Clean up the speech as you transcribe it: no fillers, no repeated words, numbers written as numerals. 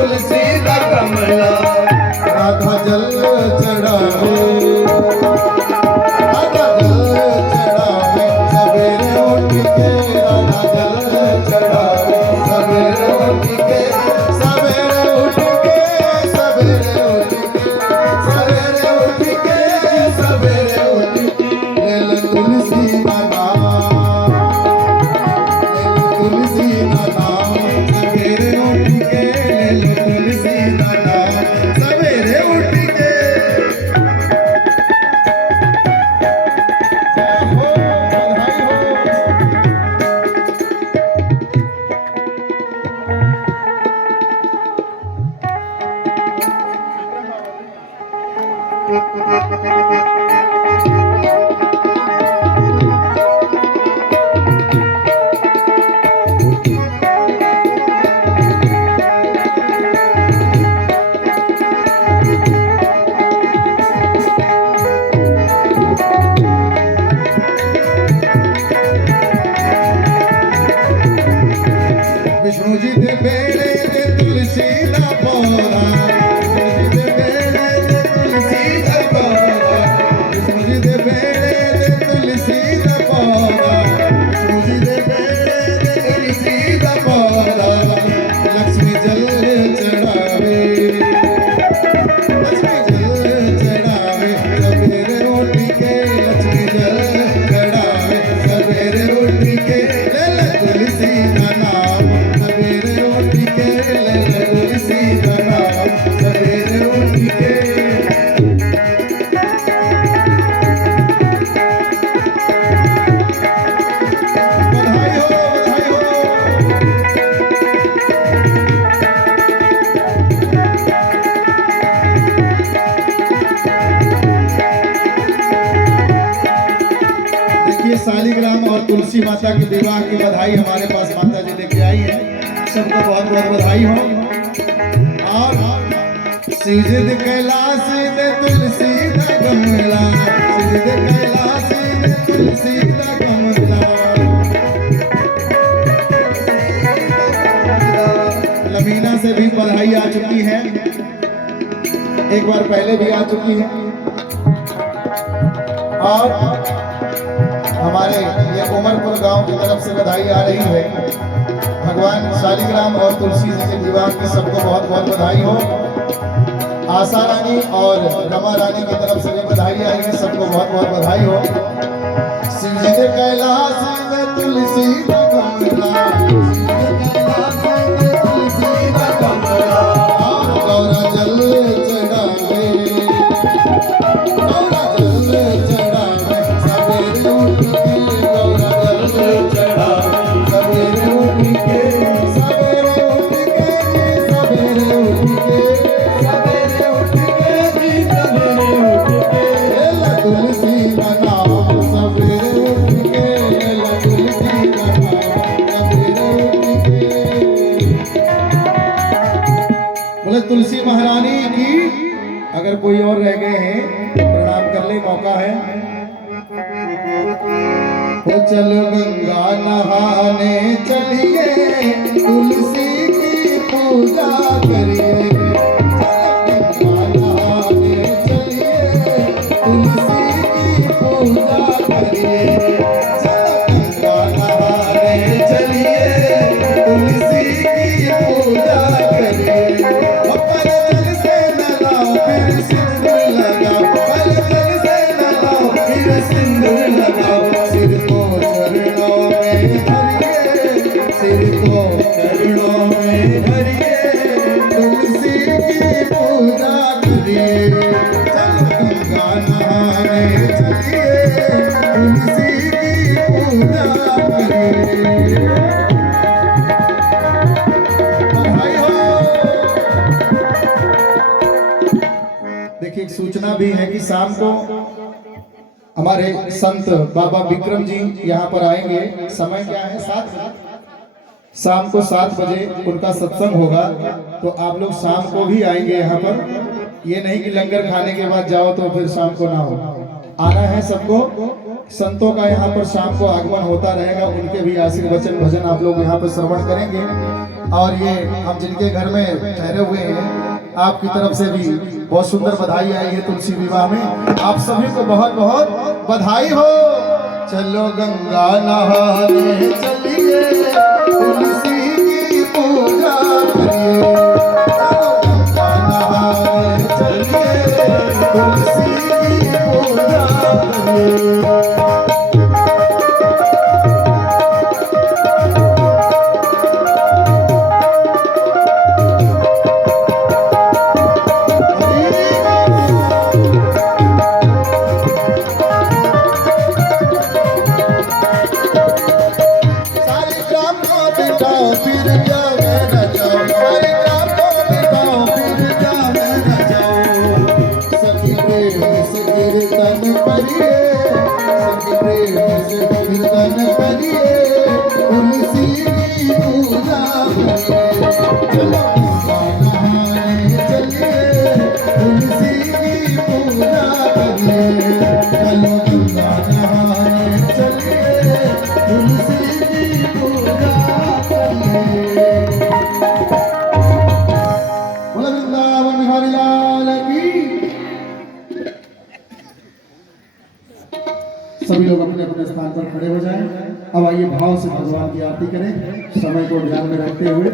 तुलसी का कमला राधा जल चढ़ावे, राधा जल चढ़ावे सवेरे उठ के, राधा जल चढ़ावे सवेरे उठ के, सवेरे उठ के, सवेरे उठ के, सवेरे उठ के, सवेरे उठ के ले ले तुलसी का नाम, ले ले तुलसी का नाम सवेरे उठ के, ले ले तुलसी का नाम सवेरे उठ के। जय हो, बधाई हो। विष्णु जी दे बेड़े दे तुलसी दा पौधा, विष्णु जी दे बेड़े दे तुलसी दा पौधा, विष्णु जी दे बेड़े दे तुलसी दा पौधा, विष्णु जी दे बेड़े दे तुलसी दा पौधा। लक्ष्मी जल चढ़ावे, लक्ष्मी जल चढ़ावे सवेरे उठ के, लक्ष्मी जल चढ़ावे सवेरे उठ के ले ले तुलसी का नाम सवेरे उठ के, ले ले तुलसी का नाम सवेरे उठ के। बधाई हो, बधाई हो। देखिए शालिग्राम और तुलसी माता के विवाह की बधाई हमारे पास माता जी लेके आई है। सबको बहुत बहुत बधाई हो। और सिजद कैलाश दे तुलसी दा कमला, सिजद कैलाश दे तुलसी दा कमला। लमीना से भी बधाई आ चुकी है, एक बार पहले भी आ चुकी है। और हमारे ये उमरपुर गांव की तरफ से बधाई आ रही है। भगवान शालिग्राम और तुलसी जी के विवाह की सबको बहुत बहुत बधाई हो। आशा रानी और रमा रानी की तरफ से भी बधाई आई है, सबको बहुत बहुत बधाई हो। शिव जी के कैलाश में तुलसी का कमला, तुलसी का कमला। और गौरा जल चढ़ावे, गौरा जल चढ़ावे सवेरे उठ के, गौरा जल चढ़ावे सवेरे उठ के, सवेरे उठ के, सवेरे उठ के, सवेरे उठ के, सवेरे उठ के ले ला तुलसी का नाम सवेरे उठ के, ले ला तुलसी का नाम सवेरे उठ के। बोले तुलसी महारानी की। अगर कोई और रह गए हैं प्रणाम कर ले, मौका है। हो चल गंगा नहाने चलिए, तुलसी की पूजा करिए। चल गंगा नहाने चलिए, तुलसी की पूजा करिए। चल गंगा नहाने चलिए, तुलसी की पूजा करिए। पल जल से नलाओ फिर सिंदूर लगाओ, पल जल से नलाओ फिर सिंदूर लगाओ। सिर को चरणों में धरिए, सिर को चरणों में धरिए, तुलसी की पूजा करिए। चल गंगा नहाने चलिए, तुलसी की पूजा करिए। बधाई हो। देखिए एक सूचना भी है कि शाम को हमारे संत बाबा विक्रम जी यहाँ पर आएंगे। समय क्या है? 7 बजे। शाम को 7 बजे उनका सत्संग होगा, तो आप लोग शाम को भी आएंगे यहाँ पर। ये नहीं कि लंगर खाने के बाद जाओ तो फिर शाम को ना हो, आना है सबको। संतों का यहाँ पर शाम को आगमन होता रहेगा, उनके भी आशीर्वचन भजन आप लोग यहाँ पर श्रवण करेंगे। और ये हम जिनके घर में ठहरे हुए हैं, आपकी तरफ से भी बहुत सुंदर बधाई आई है तुलसी विवाह में। आप सभी को बहुत बहुत बधाई हो। चलो गंगा नहाने चलिए, तुलसी की पूजा करिए। चलो गंगा नहाने चलिए, तुलसी की पूजा करिए। सभी लोग अपने अपने स्थान पर खड़े हो जाएं। अब आइए भाव से भगवान की आरती करें, समय को ध्यान में रखते हुए।